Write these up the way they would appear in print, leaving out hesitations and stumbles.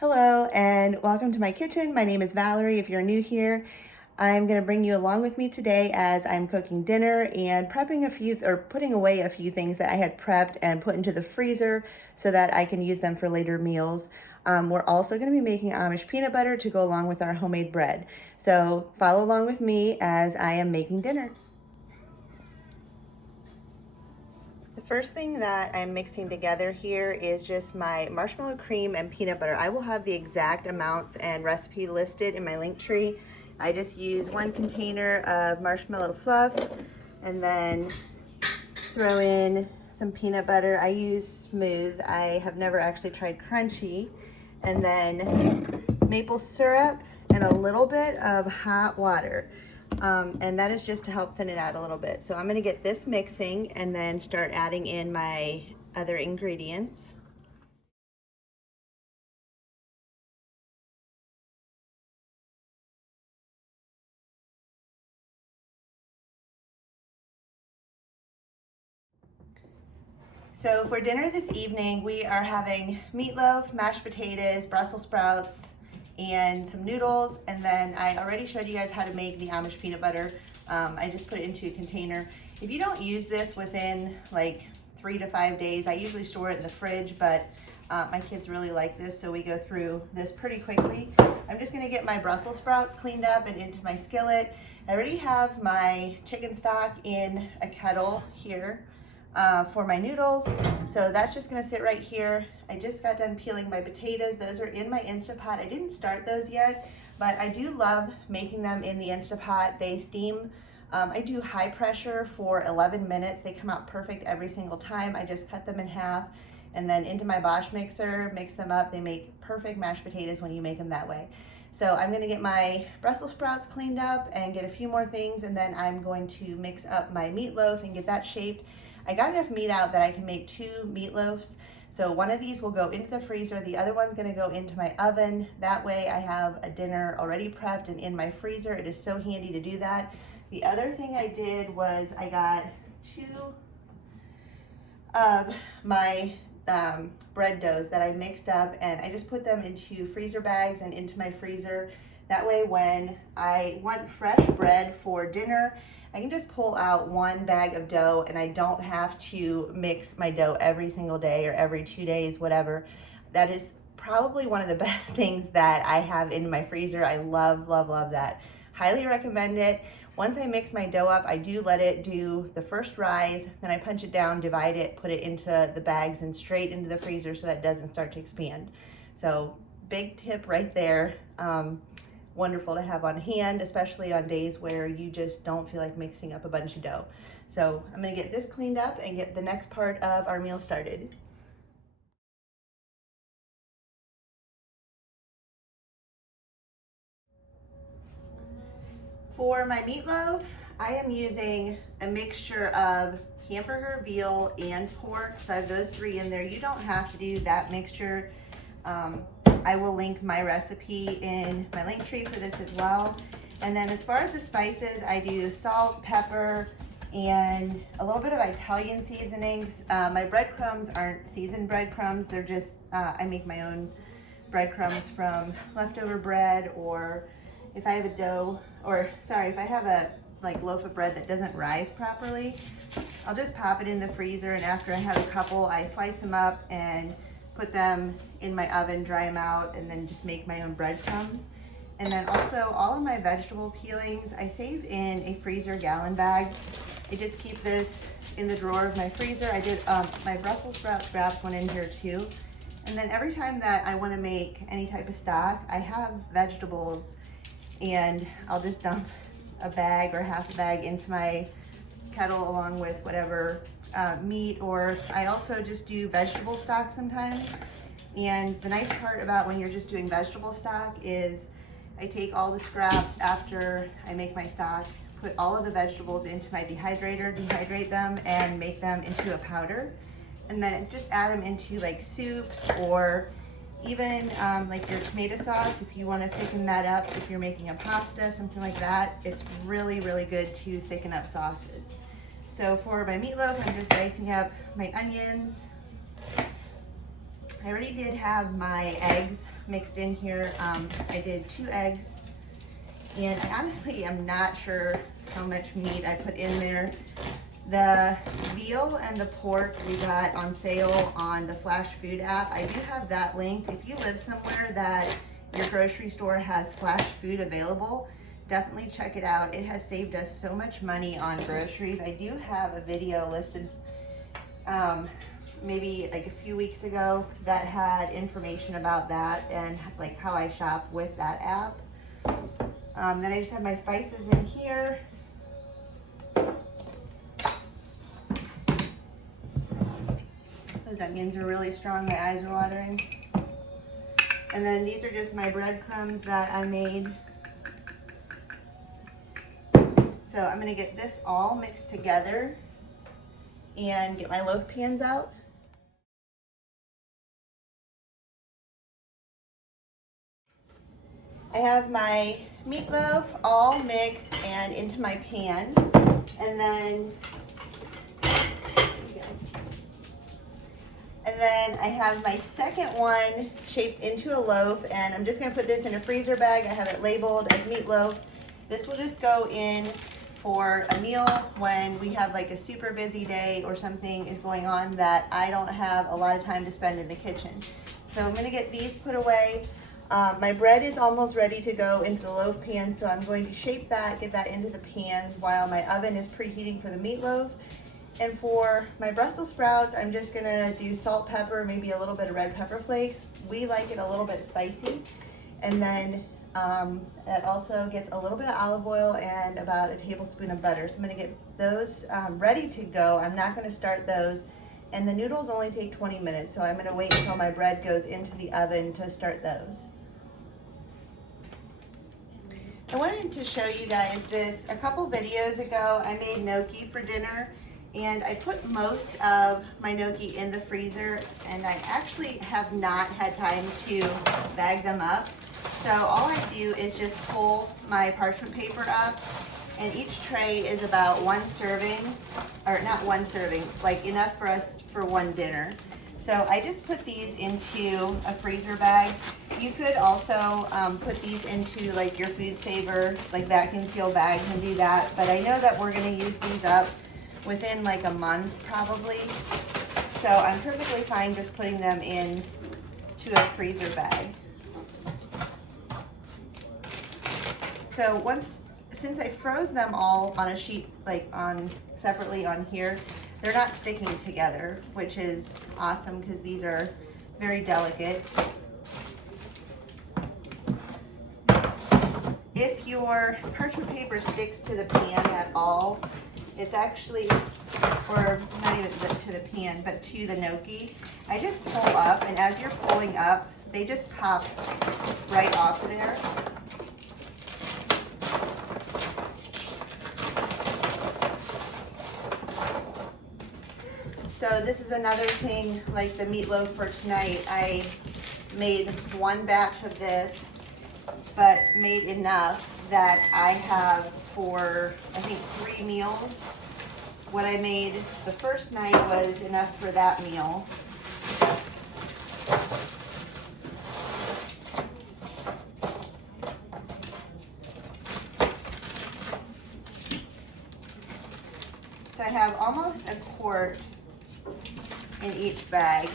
Hello and welcome to my kitchen. My name is Valerie. If you're new here, I'm going to bring you along with me today as I'm cooking dinner and prepping putting away a few things that I had prepped and put into the freezer so that I can use them for later meals. We're also going to be making Amish peanut butter to go along with our homemade bread. So follow along with me as I am making dinner. The first thing that I'm mixing together here is just my marshmallow cream and peanut butter. I will have the exact amounts and recipe listed in my link tree. I just use 1 container of marshmallow fluff and then throw in some peanut butter. I use smooth. I have never actually tried crunchy. And then maple syrup and a little bit of hot water. And that is just to help thin it out a little bit. So I'm going to get this mixing and then start adding in my other ingredients. So for dinner this evening, we are having meatloaf, mashed potatoes, Brussels sprouts, and some noodles. And then I already showed you guys how to make the Amish peanut butter. I just put it into a container. If you don't use this within like 3 to 5 days, I usually store it in the fridge, but my kids really like this, so we go through this pretty quickly. I'm just gonna get my Brussels sprouts cleaned up and into my skillet. I already have my chicken stock in a kettle here for my noodles. So that's just gonna sit right here. I just got done peeling my potatoes. Those are in my Instapot. I didn't start those yet, but I do love making them in the Instapot. They steam. I do high pressure for 11 minutes. They come out perfect every single time. I just cut them in half and then into my Bosch mixer, mix them up. They make perfect mashed potatoes when you make them that way. So I'm gonna get my Brussels sprouts cleaned up and get a few more things, and then I'm going to mix up my meatloaf and get that shaped. I got enough meat out that I can make 2 meatloafs. So one of these will go into the freezer, the other one's gonna go into my oven. That way I have a dinner already prepped and in my freezer. It is so handy to do that. The other thing I did was I got 2 of my bread doughs that I mixed up, and I just put them into freezer bags and into my freezer. That way when I want fresh bread for dinner, I can just pull out 1 bag of dough and I don't have to mix my dough every single day or every 2 days, whatever. That is probably one of the best things that I have in my freezer. I love, love, love that. Highly recommend it. Once I mix my dough up, I do let it do the first rise, then I punch it down, divide it, put it into the bags and straight into the freezer so that it doesn't start to expand. So big tip right there. Wonderful to have on hand, especially on days where you just don't feel like mixing up a bunch of dough. So I'm gonna get this cleaned up and get the next part of our meal started. For my meatloaf, I am using a mixture of hamburger, veal, and pork. So I have those 3 in there. You don't have to do that mixture. I will link my recipe in my link tree for this as well. And then as far as the spices, I do salt, pepper, and a little bit of Italian seasonings. My breadcrumbs aren't seasoned breadcrumbs. They're just, I make my own breadcrumbs from leftover bread, or if I have a dough, or sorry, if I have a loaf of bread that doesn't rise properly, I'll just pop it in the freezer, and after I have a couple, I slice them up and put them in my oven, dry them out, and then just make my own breadcrumbs. And then also all of my vegetable peelings, I save in a freezer gallon bag. I just keep this in the drawer of my freezer. I did my Brussels sprout scraps went in here too. And then every time that I want to make any type of stock, I have vegetables, and I'll just dump a bag or half a bag into my kettle along with whatever meat, or I also just do vegetable stock sometimes. And the nice part about when you're just doing vegetable stock is I take all the scraps after I make my stock, put all of the vegetables into my dehydrator, dehydrate them, and make them into a powder. And then just add them into like soups, or even like your tomato sauce, if you want to thicken that up, if you're making a pasta, something like that. It's really, really good to thicken up sauces. So for my meatloaf, I'm just dicing up my onions I already did have my eggs mixed in here. I did 2 eggs, and I honestly am not sure how much meat I put in there. The veal and the pork we got on sale on the Flash Food app. I do have that linked. If you live somewhere that your grocery store has Flash Food available, definitely check it out. It has saved us so much money on groceries. I do have a video listed maybe like a few weeks ago that had information about that and like how I shop with that app. Then I just have my spices in here. Those onions are really strong, my eyes are watering. And then these are just my breadcrumbs that I made. So I'm gonna get this all mixed together and get my loaf pans out. I have my meatloaf all mixed and into my pan. And then I have my second one shaped into a loaf, and I'm just gonna put this in a freezer bag. I have it labeled as meatloaf. This will just go in for a meal when we have like a super busy day or something is going on that I don't have a lot of time to spend in the kitchen. So I'm gonna get these put away. My bread is almost ready to go into the loaf pan, so I'm going to shape that, get that into the pans while my oven is preheating for the meatloaf. And for my Brussels sprouts, I'm just gonna do salt, pepper, maybe a little bit of red pepper flakes. We like it a little bit spicy. And then it also gets a little bit of olive oil and about a tablespoon of butter. So I'm gonna get those ready to go. I'm not gonna start those. And the noodles only take 20 minutes, so I'm gonna wait until my bread goes into the oven to start those. I wanted to show you guys this. A couple videos ago, I made gnocchi for dinner, and I put most of my gnocchi in the freezer, and I actually have not had time to bag them up. So all I do is just pull my parchment paper up, and each tray is about 1 serving, or not 1 serving, like enough for us for 1 dinner. So I just put these into a freezer bag. You could also put these into like your food saver, like vacuum seal bags, and do that. But I know that we're gonna use these up within like a month probably. So I'm perfectly fine just putting them in to a freezer bag. So since I froze them all on a sheet, like on separately on here, they're not sticking together, which is awesome because these are very delicate. If your parchment paper sticks to the pan at all, it's actually, or not even to the pan, but to the gnocchi, I just pull up, and as you're pulling up, they just pop right off there. So this is another thing, like the meatloaf for tonight. I made 1 batch of this, but made enough that I have for, I think, 3 meals. What I made the first night was enough for that meal. So I have almost a quart in each bag.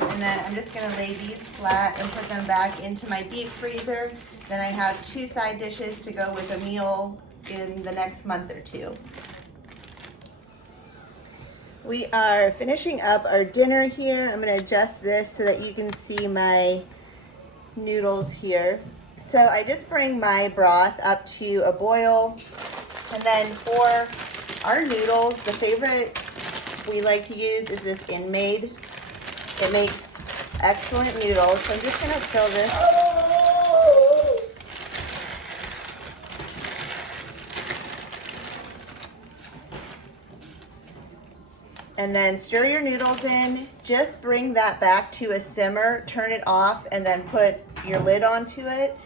And then I'm just gonna lay these flat and put them back into my deep freezer. Then I have 2 side dishes to go with a meal in the next month or 2. We are finishing up our dinner here. I'm gonna adjust this so that you can see my noodles here. So I just bring my broth up to a boil. And then for our noodles, the favorite we like to use is this InMade. It makes excellent noodles. So I'm just gonna fill this. And then stir your noodles in. Just bring that back to a simmer, turn it off, and then put your lid onto it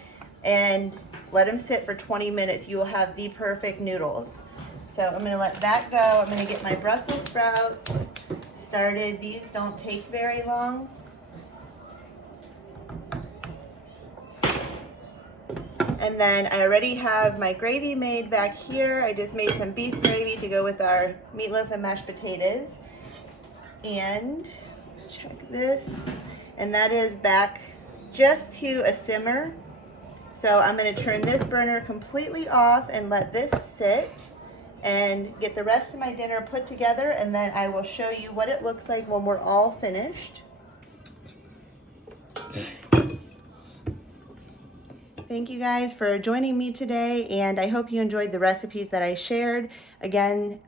and let them sit for 20 minutes. You will have the perfect noodles. So I'm gonna let that go. I'm gonna get my Brussels sprouts started. These don't take very long. And then I already have my gravy made back here. I just made some beef gravy to go with our meatloaf and mashed potatoes. And check this. And that is back just to a simmer. So I'm going to turn this burner completely off and let this sit and get the rest of my dinner put together, and then I will show you what it looks like when we're all finished. Thank you guys for joining me today, and I hope you enjoyed the recipes that I shared. Again,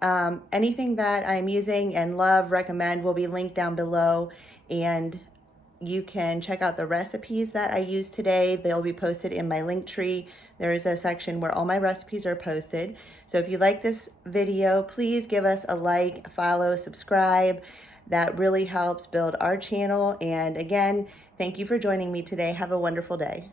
anything that I'm using and love, recommend will be linked down below, and you can check out the recipes that I used today. They'll be posted in my link tree. There is a section where all my recipes are posted. So if you like this video, please give us a like, follow, subscribe. That really helps build our channel. And again, thank you for joining me today. Have a wonderful day.